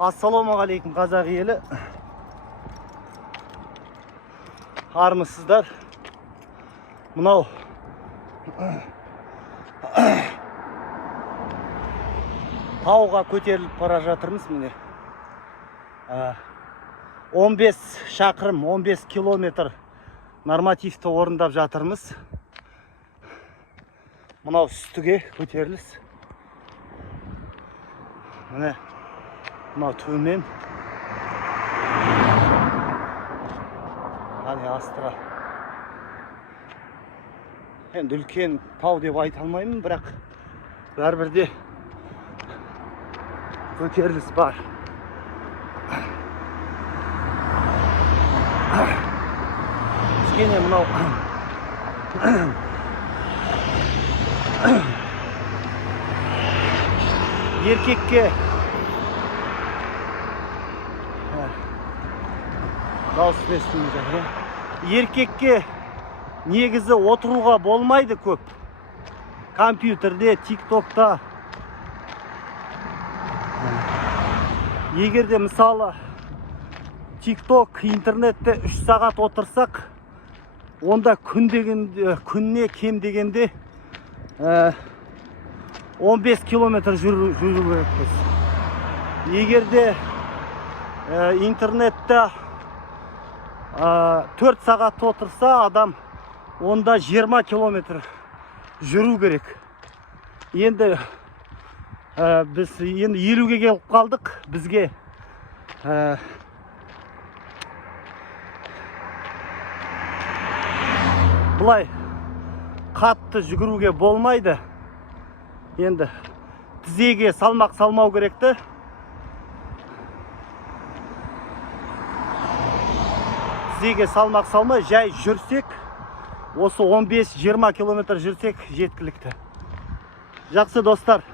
Ассалаумағалейкум қазақ елі. Армысыздар. Мынау тауға көтеріліп бара жатырмыз міне. 15 шақырым, 15 километр нормативті орындап жатырмыз. Мынау үстіге көтеріліс. Міне мынау төмен. Қане астыға. Енді үлкен тау деп айта алмаймын, бірақ бәрібірде көтеріліс бар. Кішкене мынау еркекке дауыс естілмей жатыр. Еркекке негізі отыруға болмайды көп. Компьютерде, тиктокта. Егерде мысалы тикток, интернетте 3 сағат отырсақ, онда күнне кем дегенде 15 километр жүру керекпіз. Егерде интернетте 4 сағат отырса адам, онда 20 километр жүру керек. Енді біз 50-ге келіп қалдық. Бізге бұлай қатты жүгіруге болмайды. Енді тізеге салмақ салмау керекті. Тізеге салмақ салмай, жай жүрсек, осы 15-20 километр жүрсек жеткілікті. Жақсы достар.